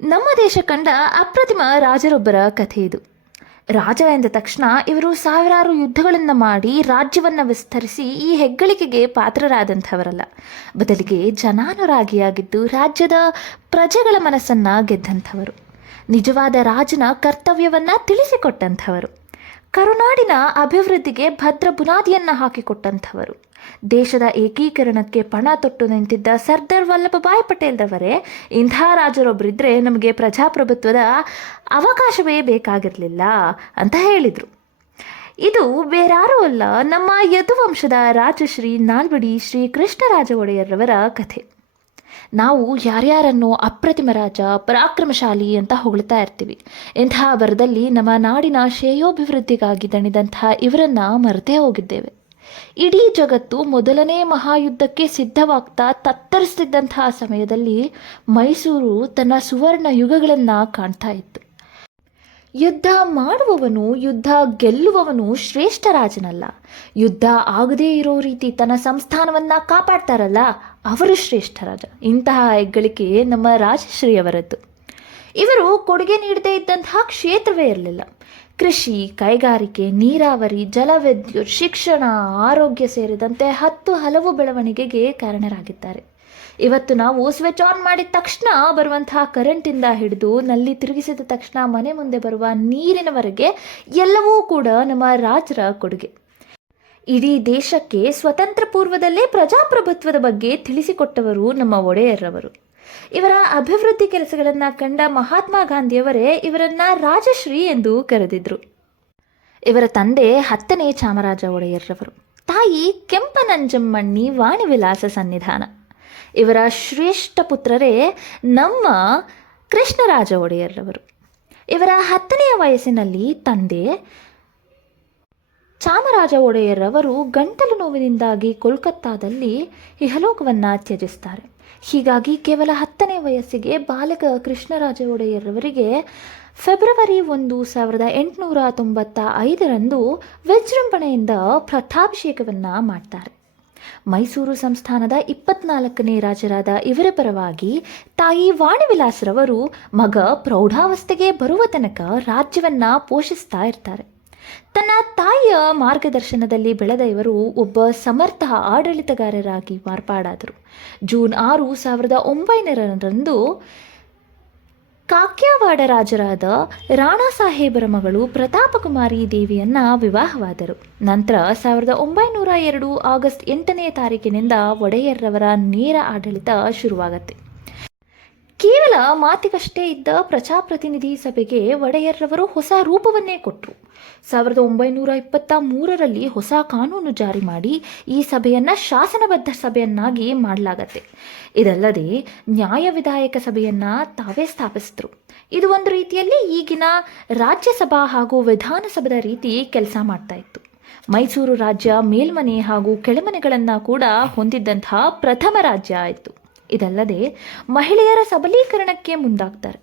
ನಮ್ಮ ದೇಶ ಕಂಡ ಅಪ್ರತಿಮ ರಾಜರೊಬ್ಬರ ಕಥೆ ಇದು. ರಾಜ ಎಂದ ತಕ್ಷಣ ಇವರು ಸಾವಿರಾರು ಯುದ್ಧಗಳನ್ನು ಮಾಡಿ ರಾಜ್ಯವನ್ನು ವಿಸ್ತರಿಸಿ ಈ ಹೆಗ್ಗಳಿಕೆಗೆ ಪಾತ್ರರಾದಂಥವರಲ್ಲ. ಬದಲಿಗೆ ಜನಾನುರಾಗಿಯಾಗಿದ್ದು ರಾಜ್ಯದ ಪ್ರಜೆಗಳ ಮನಸ್ಸನ್ನು ಗೆದ್ದಂಥವರು. ನಿಜವಾದ ರಾಜನ ಕರ್ತವ್ಯವನ್ನು ತಿಳಿಸಿಕೊಟ್ಟಂಥವರು. ಕರುನಾಡಿನ ಅಭಿವೃದ್ಧಿಗೆ ಭದ್ರ ಬುನಾದಿಯನ್ನು ಹಾಕಿಕೊಟ್ಟಂಥವರು. ದೇಶದ ಏಕೀಕರಣಕ್ಕೆ ಪಣ ತೊಟ್ಟು ನಿಂತಿದ್ದ ಸರ್ದಾರ್ ವಲ್ಲಭಭಾಯ್ ಪಟೇಲ್ರವರೇ ಇಂಥ ರಾಜರೊಬ್ಬರಿದ್ದರೆ ನಮಗೆ ಪ್ರಜಾಪ್ರಭುತ್ವದ ಅವಕಾಶವೇ ಬೇಕಾಗಿರಲಿಲ್ಲ ಅಂತ ಹೇಳಿದರು. ಇದು ಬೇರಾರೂ ಅಲ್ಲ, ನಮ್ಮ ಯದುವಂಶದ ರಾಜಶ್ರೀ ನಾಲ್ವಡಿ ಶ್ರೀ ಕೃಷ್ಣರಾಜ ಒಡೆಯರ್ರವರ ಕಥೆ. ನಾವು ಯಾರ್ಯಾರನ್ನು ಅಪ್ರತಿಮ ರಾಜ, ಪರಾಕ್ರಮಶಾಲಿ ಅಂತ ಹೊಗಳ್ತಾ ಇರ್ತೀವಿ. ಇಂತಹ ಬರದಲ್ಲಿ ನಮ್ಮ ನಾಡಿನ ಶ್ರೇಯೋಭಿವೃದ್ಧಿಗಾಗಿ ದಣಿದಂತಹ ಇವರನ್ನು ಮರೆತೇ ಹೋಗಿದ್ದೇವೆ. ಇಡೀ ಜಗತ್ತು ಮೊದಲನೇ ಮಹಾಯುದ್ಧಕ್ಕೆ ಸಿದ್ಧವಾಗ್ತಾ ತತ್ತರಿಸ್ತಿದ್ದಂತಹ ಸಮಯದಲ್ಲಿ ಮೈಸೂರು ತನ್ನ ಸುವರ್ಣ ಯುಗಗಳನ್ನು ಕಾಣ್ತಾ ಇತ್ತು. ಯುದ್ಧ ಮಾಡುವವನು, ಯುದ್ಧ ಗೆಲ್ಲುವವನು ಶ್ರೇಷ್ಠ ರಾಜನಲ್ಲ. ಯುದ್ಧ ಆಗದೇ ಇರೋ ರೀತಿ ತನ್ನ ಸಂಸ್ಥಾನವನ್ನು ಕಾಪಾಡ್ತಾರಲ್ಲ, ಅವರು ಶ್ರೇಷ್ಠ ರಾಜ. ಇಂತಹ ಹೆಗ್ಗಳಿಕೆ ನಮ್ಮ ರಾಜಶ್ರೀಯವರದ್ದು. ಇವರು ಕೊಡುಗೆ ನೀಡದೇ ಇದ್ದಂತಹ ಕ್ಷೇತ್ರವೇ ಇರಲಿಲ್ಲ. ಕೃಷಿ, ಕೈಗಾರಿಕೆ, ನೀರಾವರಿ, ಜಲವಿದ್ಯುತ್, ಶಿಕ್ಷಣ, ಆರೋಗ್ಯ ಸೇರಿದಂತೆ ಹಲವು ಬೆಳವಣಿಗೆಗೆ ಕಾರಣರಾಗಿದ್ದಾರೆ. ಇವತ್ತು ನಾವು ಸ್ವಿಚ್ ಆನ್ ಮಾಡಿದ ತಕ್ಷಣ ಬರುವಂತಹ ಕರೆಂಟಿಂದ ಹಿಡಿದು ನಲ್ಲಿ ತಿರುಗಿಸಿದ ತಕ್ಷಣ ಮನೆ ಮುಂದೆ ಬರುವ ನೀರಿನವರೆಗೆ ಎಲ್ಲವೂ ಕೂಡ ನಮ್ಮ ರಾಜರ ಕೊಡುಗೆ. ಇಡೀ ದೇಶಕ್ಕೆ ಸ್ವತಂತ್ರ ಪೂರ್ವದಲ್ಲೇ ಪ್ರಜಾಪ್ರಭುತ್ವದ ಬಗ್ಗೆ ತಿಳಿಸಿಕೊಟ್ಟವರು ನಮ್ಮ ಒಡೆಯರ್ರವರು. ಇವರ ಅಭಿವೃದ್ಧಿ ಕೆಲಸಗಳನ್ನು ಕಂಡ ಮಹಾತ್ಮ ಗಾಂಧಿಯವರೇ ಇವರನ್ನು ರಾಜಶ್ರೀ ಎಂದು ಕರೆದಿದ್ರು. ಇವರ ತಂದೆ 10ನೇ ಚಾಮರಾಜ ಒಡೆಯರ್ರವರು, ತಾಯಿ ಕೆಂಪನಂಜಮ್ಮಣ್ಣಿ ವಾಣಿವಿಲಾಸ ಸನ್ನಿಧಾನ. ಇವರ ಶ್ರೇಷ್ಠ ಪುತ್ರರೇ ನಮ್ಮ ಕೃಷ್ಣರಾಜ ಒಡೆಯರ್ರವರು. ಇವರ 10ನೆಯ ವಯಸ್ಸಿನಲ್ಲಿ ತಂದೆ ಚಾಮರಾಜ ಒಡೆಯರ್ರವರು ಗಂಟಲು ನೋವಿನಿಂದಾಗಿ ಕೋಲ್ಕತ್ತಾದಲ್ಲಿ ಇಹಲೋಕವನ್ನು ತ್ಯಜಿಸ್ತಾರೆ. ಹೀಗಾಗಿ ಕೇವಲ 10ನೇ ವಯಸ್ಸಿಗೆ ಬಾಲಕ ಕೃಷ್ಣರಾಜ ಒಡೆಯರ್ರವರಿಗೆ ಫೆಬ್ರವರಿ 1, 1895 ವಿಜೃಂಭಣೆಯಿಂದ ಪಟ್ಟಾಭಿಷೇಕವನ್ನು ಮಾಡ್ತಾರೆ. ಮೈಸೂರು ಸಂಸ್ಥಾನದ 24ನೇ ರಾಜರಾದ ಇವರ ಪರವಾಗಿ ತಾಯಿ ವಾಣಿವಿಲಾಸರವರು ಮಗ ಪ್ರೌಢಾವಸ್ಥೆಗೆ ಬರುವ ತನಕ ರಾಜ್ಯವನ್ನು ಪೋಷಿಸ್ತಾ ಇರ್ತಾರೆ. ತನ್ನ ತಾಯಿಯ ಮಾರ್ಗದರ್ಶನದಲ್ಲಿ ಬೆಳೆದ ಇವರು ಒಬ್ಬ ಸಮರ್ಥ ಆಡಳಿತಗಾರರಾಗಿ ಮಾರ್ಪಾಡಾದರು. ಜೂನ್ 6, 1900 ಕಾಕ್ಯಾವಾಡ ರಾಜರಾದ ರಾಣಾ ಸಾಹೇಬರ ಮಗಳು ಪ್ರತಾಪಕುಮಾರಿ ದೇವಿಯನ್ನು ವಿವಾಹವಾದರು. ನಂತರ 1902 ಆಗಸ್ಟ್ 8ನೇ ತಾರೀಕಿನಿಂದ ಒಡೆಯರ್ರವರ ನೇರ ಆಡಳಿತ ಶುರುವಾಗತ್ತೆ. ಕೇವಲ ಮಾತಿಗಷ್ಟೇ ಇದ್ದ ಪ್ರಜಾಪ್ರತಿನಿಧಿ ಸಭೆಗೆ ಒಡೆಯರ್ರವರು ಹೊಸ ರೂಪವನ್ನೇ ಕೊಟ್ಟರು. 1923 ಹೊಸ ಕಾನೂನು ಜಾರಿ ಮಾಡಿ ಈ ಸಭೆಯನ್ನು ಶಾಸನಬದ್ಧ ಸಭೆಯನ್ನಾಗಿ ಮಾಡಲಾಗತ್ತೆ. ಇದಲ್ಲದೆ ನ್ಯಾಯ ವಿಧಾಯಕ ಸಭೆಯನ್ನು ತಾವೇ ಸ್ಥಾಪಿಸಿದ್ರು. ಇದು ಒಂದು ರೀತಿಯಲ್ಲಿ ಈಗಿನ ರಾಜ್ಯಸಭಾ ಹಾಗೂ ವಿಧಾನಸಭೆಯ ರೀತಿ ಕೆಲಸ ಮಾಡ್ತಾ ಇತ್ತು. ಮೈಸೂರು ರಾಜ್ಯ ಮೇಲ್ಮನೆ ಹಾಗೂ ಕೆಳಮನೆಗಳನ್ನು ಕೂಡ ಹೊಂದಿದ್ದಂತಹ ಪ್ರಥಮ ರಾಜ್ಯ ಆಯಿತು. ಇದಲ್ಲದೆ ಮಹಿಳೆಯರ ಸಬಲೀಕರಣಕ್ಕೆ ಮುಂದಾಗ್ತಾರೆ.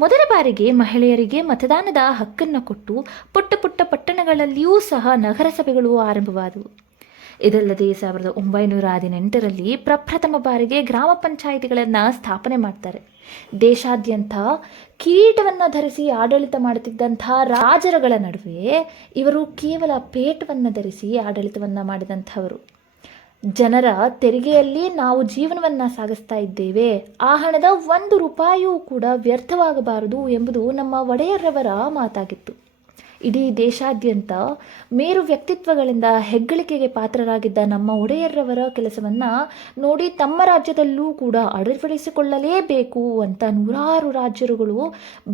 ಮೊದಲ ಬಾರಿಗೆ ಮಹಿಳೆಯರಿಗೆ ಮತದಾನದ ಹಕ್ಕನ್ನು ಕೊಟ್ಟು ಪುಟ್ಟ ಪಟ್ಟಣಗಳಲ್ಲಿಯೂ ಸಹ ನಗರಸಭೆಗಳು ಆರಂಭವಾದವು. ಇದಲ್ಲದೆ 1918 ಪ್ರಪ್ರಥಮ ಬಾರಿಗೆ ಗ್ರಾಮ ಪಂಚಾಯಿತಿಗಳನ್ನು ಸ್ಥಾಪನೆ ಮಾಡ್ತಾರೆ. ದೇಶಾದ್ಯಂತ ಕಿರೀಟವನ್ನು ಧರಿಸಿ ಆಡಳಿತ ಮಾಡುತ್ತಿದ್ದಂಥ ರಾಜರುಗಳ ನಡುವೆ ಇವರು ಕೇವಲ ಪೇಟವನ್ನು ಧರಿಸಿ ಆಡಳಿತವನ್ನು ಮಾಡಿದಂಥವರು. ಜನರ ತೆರಿಗೆಯಲ್ಲಿ ನಾವು ಜೀವನವನ್ನು ಸಾಗಿಸ್ತಾ ಇದ್ದೇವೆ, ಆ ಹಣದ 1 ರೂಪಾಯಿಯೂ ಕೂಡ ವ್ಯರ್ಥವಾಗಬಾರದು ಎಂಬುದು ನಮ್ಮ ಒಡೆಯರ್ರವರ ಮಾತಾಗಿತ್ತು. ಇಡೀ ದೇಶಾದ್ಯಂತ ಮೇರು ವ್ಯಕ್ತಿತ್ವಗಳಿಂದ ಹೆಗ್ಗಳಿಕೆಗೆ ಪಾತ್ರರಾಗಿದ್ದ ನಮ್ಮ ಒಡೆಯರ್ರವರ ಕೆಲಸವನ್ನು ನೋಡಿ ತಮ್ಮ ರಾಜ್ಯದಲ್ಲೂ ಕೂಡ ಅಳವಡಿಸಿಕೊಳ್ಳಲೇಬೇಕು ಅಂತ ನೂರಾರು ರಾಜರುಗಳು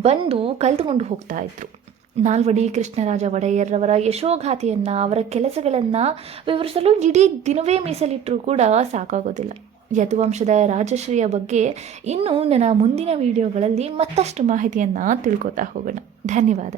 ಬಂದು ಕಲಿತುಕೊಂಡು ಹೋಗ್ತಾ ಇದ್ರು. ನಾಲ್ವಡಿ ಕೃಷ್ಣರಾಜ ಒಡೆಯರ್ರವರ ಯಶೋಗಾಥೆಯನ್ನು, ಅವರ ಕೆಲಸಗಳನ್ನು ವಿವರಿಸಲು ಇಡೀ ದಿನವೇ ಮೀಸಲಿಟ್ಟರೂ ಕೂಡ ಸಾಕಾಗೋದಿಲ್ಲ. ಯದುವಂಶದ ರಾಜಶ್ರೀಯ ಬಗ್ಗೆ ಇನ್ನೂ ನನ್ನ ಮುಂದಿನ ವಿಡಿಯೋಗಳಲ್ಲಿ ಮತ್ತಷ್ಟು ಮಾಹಿತಿಯನ್ನು ತಿಳ್ಕೊತಾ ಹೋಗೋಣ. ಧನ್ಯವಾದ.